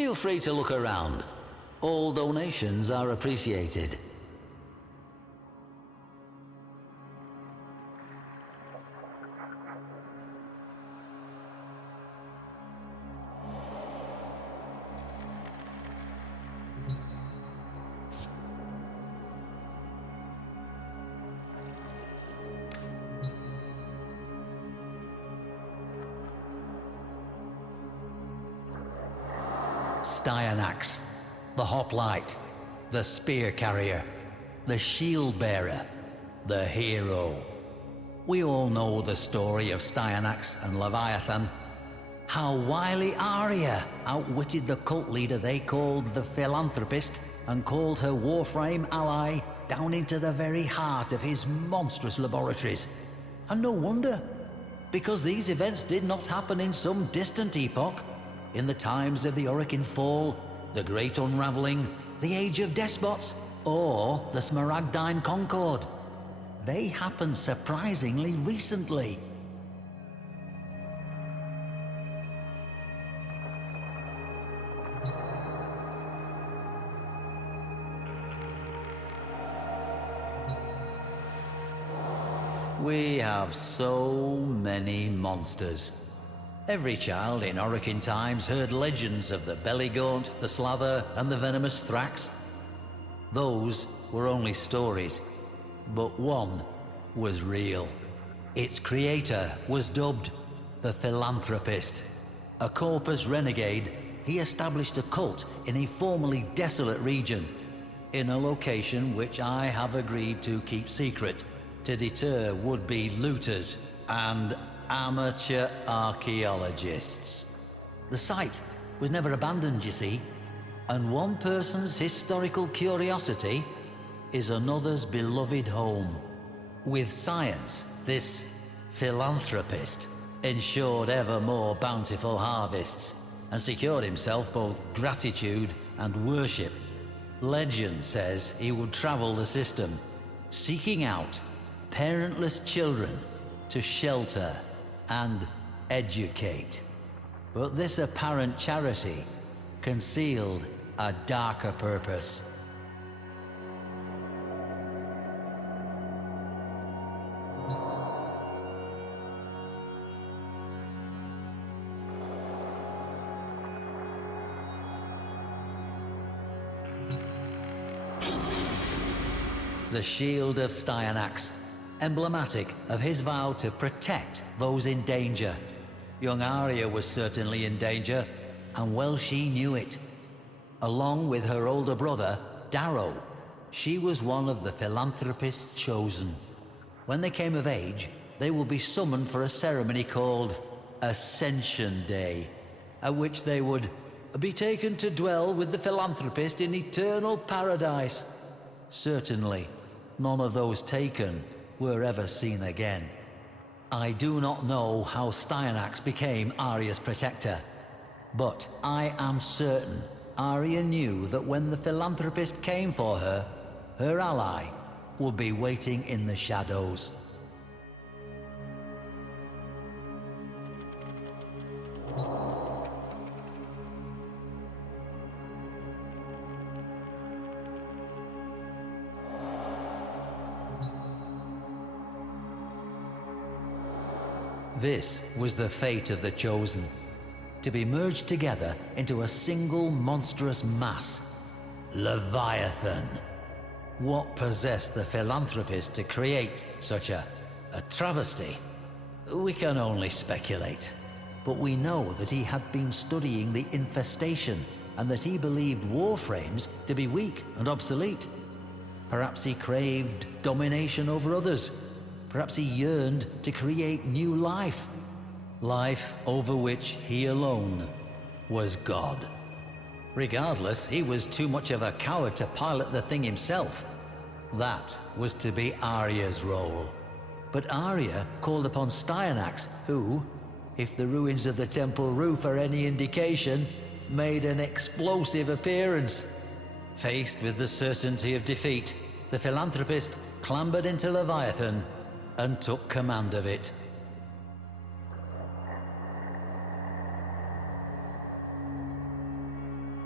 Feel free to look around. All donations are appreciated. Styanax, the hoplite, the spear carrier, the shield bearer, the hero. We all know the story of Styanax and Leviathan. How wily Arya outwitted the cult leader they called the Philanthropist and called her Warframe ally down into the very heart of his monstrous laboratories. And no wonder, because these events did not happen in some distant epoch, in the times of the Orokin Fall, the Great Unraveling, the Age of Despots, or the Smaragdine Concord. They happened surprisingly recently. We have so many monsters. Every child in Orokin times heard legends of the Belligaunt, the Slather, and the venomous Thrax. Those were only stories, but one was real. Its creator was dubbed the Philanthropist. A Corpus renegade, he established a cult in a formerly desolate region, in a location which I have agreed to keep secret to deter would-be looters and amateur archaeologists. The site was never abandoned, you see, and one person's historical curiosity is another's beloved home. With science, this philanthropist ensured ever more bountiful harvests and secured himself both gratitude and worship. Legend says he would travel the system, seeking out parentless children to shelter and educate. But this apparent charity concealed a darker purpose. The Shield of Styanax, emblematic of his vow to protect those in danger. Young Arya was certainly in danger, and well she knew it. Along with her older brother, Darrow, she was one of the Philanthropist's chosen. When they came of age, they will be summoned for a ceremony called Ascension Day, at which they would be taken to dwell with the Philanthropist in eternal paradise. Certainly, none of those taken were ever seen again. I do not know how Styanax became Arya's protector, but I am certain Arya knew that when the Philanthropist came for her, her ally would be waiting in the shadows. This was the fate of the Chosen, to be merged together into a single monstrous mass, Leviathan. What possessed the Philanthropist to create such a travesty? We can only speculate, but we know that he had been studying the infestation and that he believed Warframes to be weak and obsolete. Perhaps he craved domination over others. Perhaps he yearned to create new life. Life over which he alone was God. Regardless, he was too much of a coward to pilot the thing himself. That was to be Arya's role. But Arya called upon Styanax, who, if the ruins of the temple roof are any indication, made an explosive appearance. Faced with the certainty of defeat, the Philanthropist clambered into Leviathan and took command of it.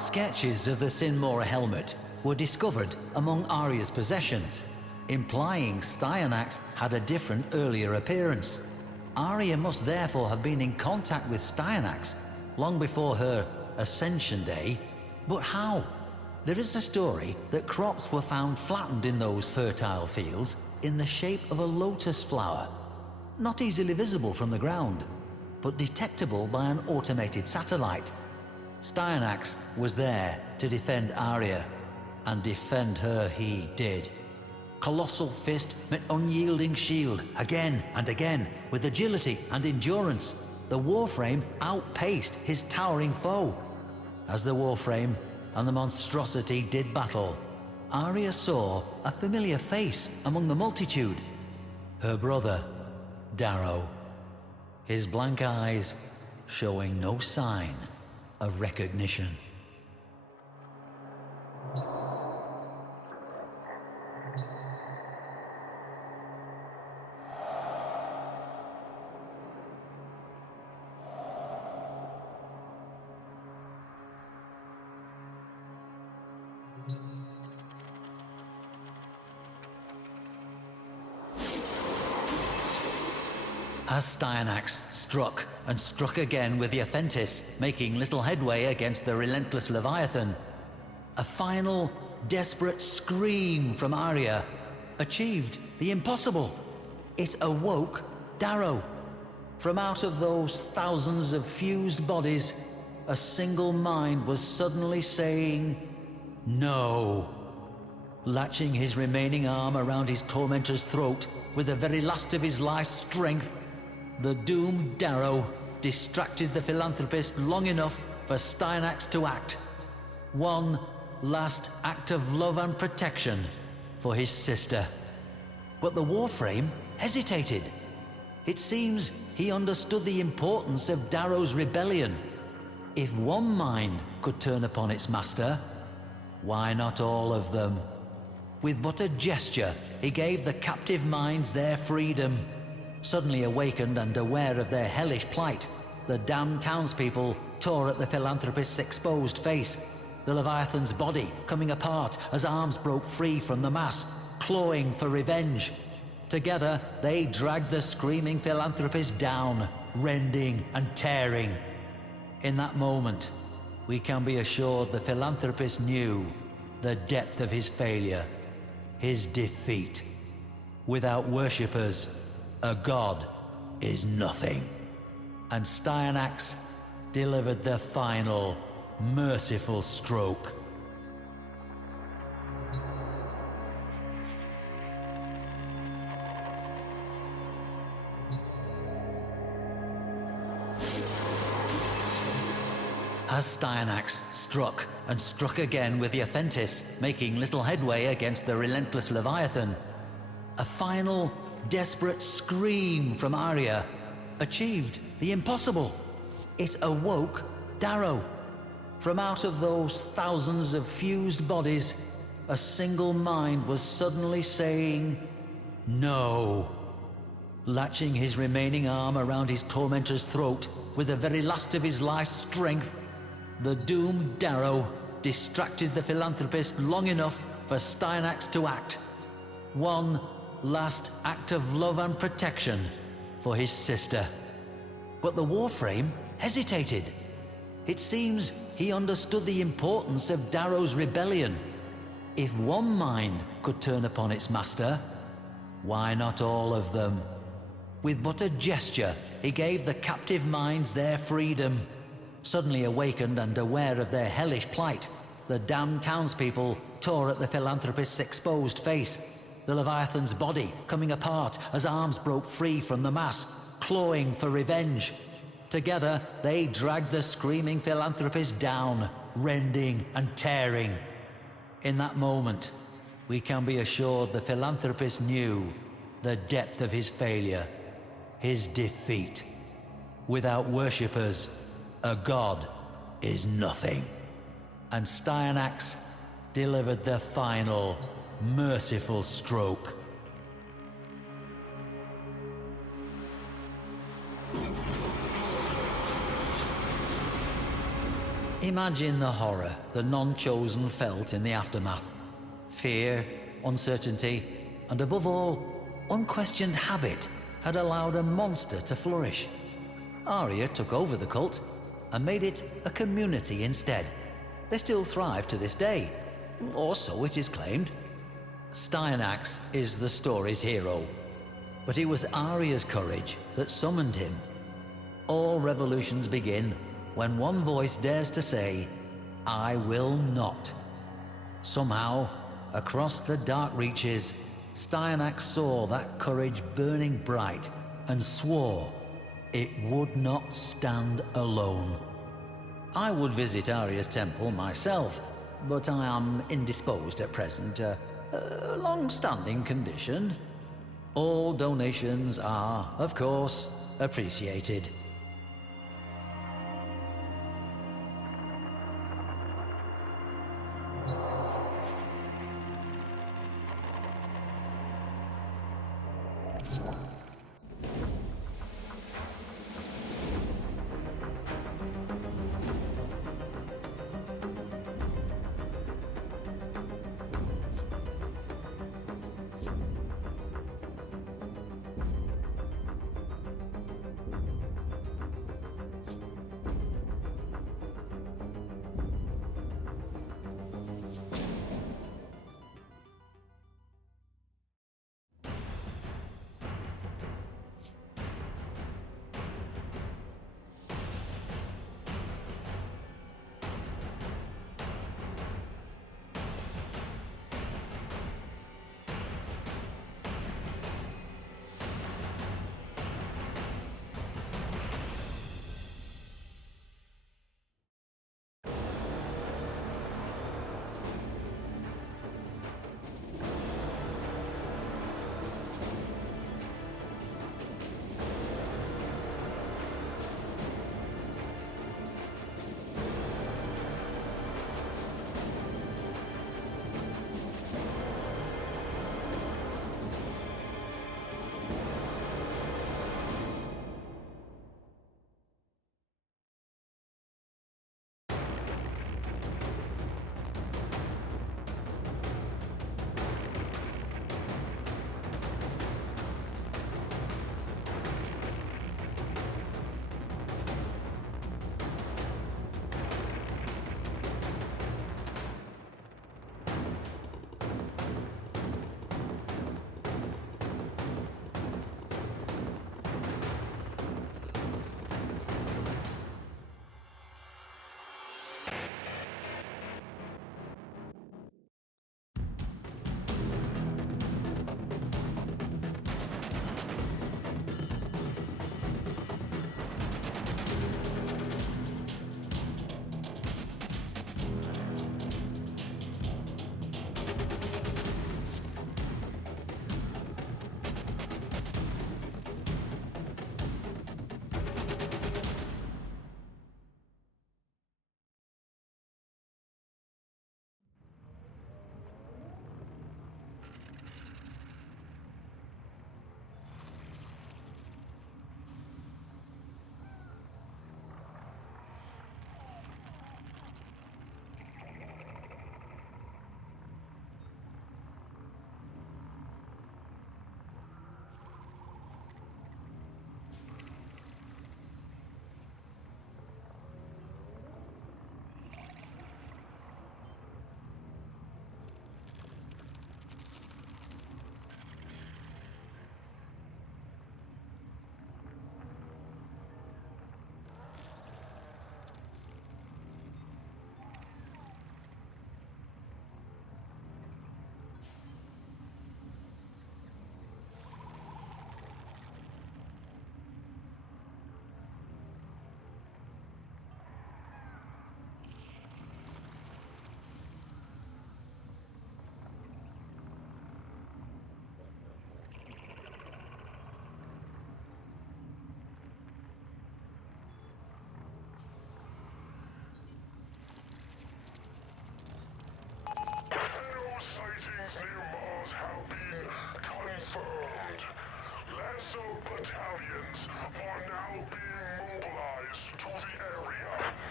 Sketches of the Sinmora helmet were discovered among Arya's possessions, implying Styanax had a different earlier appearance. Arya must therefore have been in contact with Styanax long before her Ascension Day. But how? There is a story that crops were found flattened in those fertile fields in the shape of a lotus flower, not easily visible from the ground, but detectable by an automated satellite. Styanax was there to defend Arya, and defend her he did. Colossal fist met unyielding shield again and again. With agility and endurance, the Warframe outpaced his towering foe. As the Warframe and the monstrosity did battle, Arya saw a familiar face among the multitude. Her brother, Darrow. His blank eyes showing no sign of recognition. As Styanax struck and struck again with the Aphentis, making little headway against the relentless Leviathan, a final, desperate scream from Arya achieved the impossible. It awoke Darrow. From out of those thousands of fused bodies, a single mind was suddenly saying, "No." Latching his remaining arm around his tormentor's throat with the very last of his life's strength, the doomed Darrow distracted the philanthropist long enough for Styanax to act. One last act of love and protection for his sister. But the Warframe hesitated. It seems he understood the importance of Darrow's rebellion. If one mind could turn upon its master, why not all of them? With but a gesture, he gave the captive minds their freedom. Suddenly awakened and aware of their hellish plight, the damned townspeople tore at the philanthropist's exposed face, the Leviathan's body coming apart as arms broke free from the mass, clawing for revenge. Together, they dragged the screaming philanthropist down, rending and tearing. In that moment, we can be assured the philanthropist knew the depth of his failure, his defeat. Without worshippers, a god is nothing. And Styanax delivered the final, merciful stroke. As Styanax struck and struck again with the Aphentis, making little headway against the relentless Leviathan, a final, desperate scream from Arya achieved the impossible. It awoke Darrow. From out of those thousands of fused bodies, a single mind was suddenly saying, "No." Latching his remaining arm around his tormentor's throat with the very last of his life's strength, the doomed Darrow distracted the philanthropist long enough for Styanax to act. One last act of love and protection for his sister. But the Warframe hesitated. It seems he understood the importance of Darrow's rebellion. If one mind could turn upon its master, why not all of them? With but a gesture, he gave the captive minds their freedom. Suddenly awakened and aware of their hellish plight, the damned townspeople tore at the philanthropist's exposed face, the Leviathan's body coming apart as arms broke free from the mass, clawing for revenge. Together, they dragged the screaming philanthropist down, rending and tearing. In that moment, we can be assured the philanthropist knew the depth of his failure, his defeat. Without worshippers, a god is nothing. And Styanax delivered the final, merciful stroke. Imagine the horror the non-chosen felt in the aftermath. Fear, uncertainty, and above all, unquestioned habit had allowed a monster to flourish. Arya took over the cult and made it a community instead. They still thrive to this day, or so it is claimed. Styanax is the story's hero, but it was Arya's courage that summoned him. All revolutions begin when one voice dares to say, "I will not." Somehow, across the dark reaches, Styanax saw that courage burning bright and swore it would not stand alone. I would visit Arya's temple myself, but I am indisposed at present. A long-standing condition. All donations are, of course, appreciated. confirmed. Lancer battalions are now being mobilized to the area.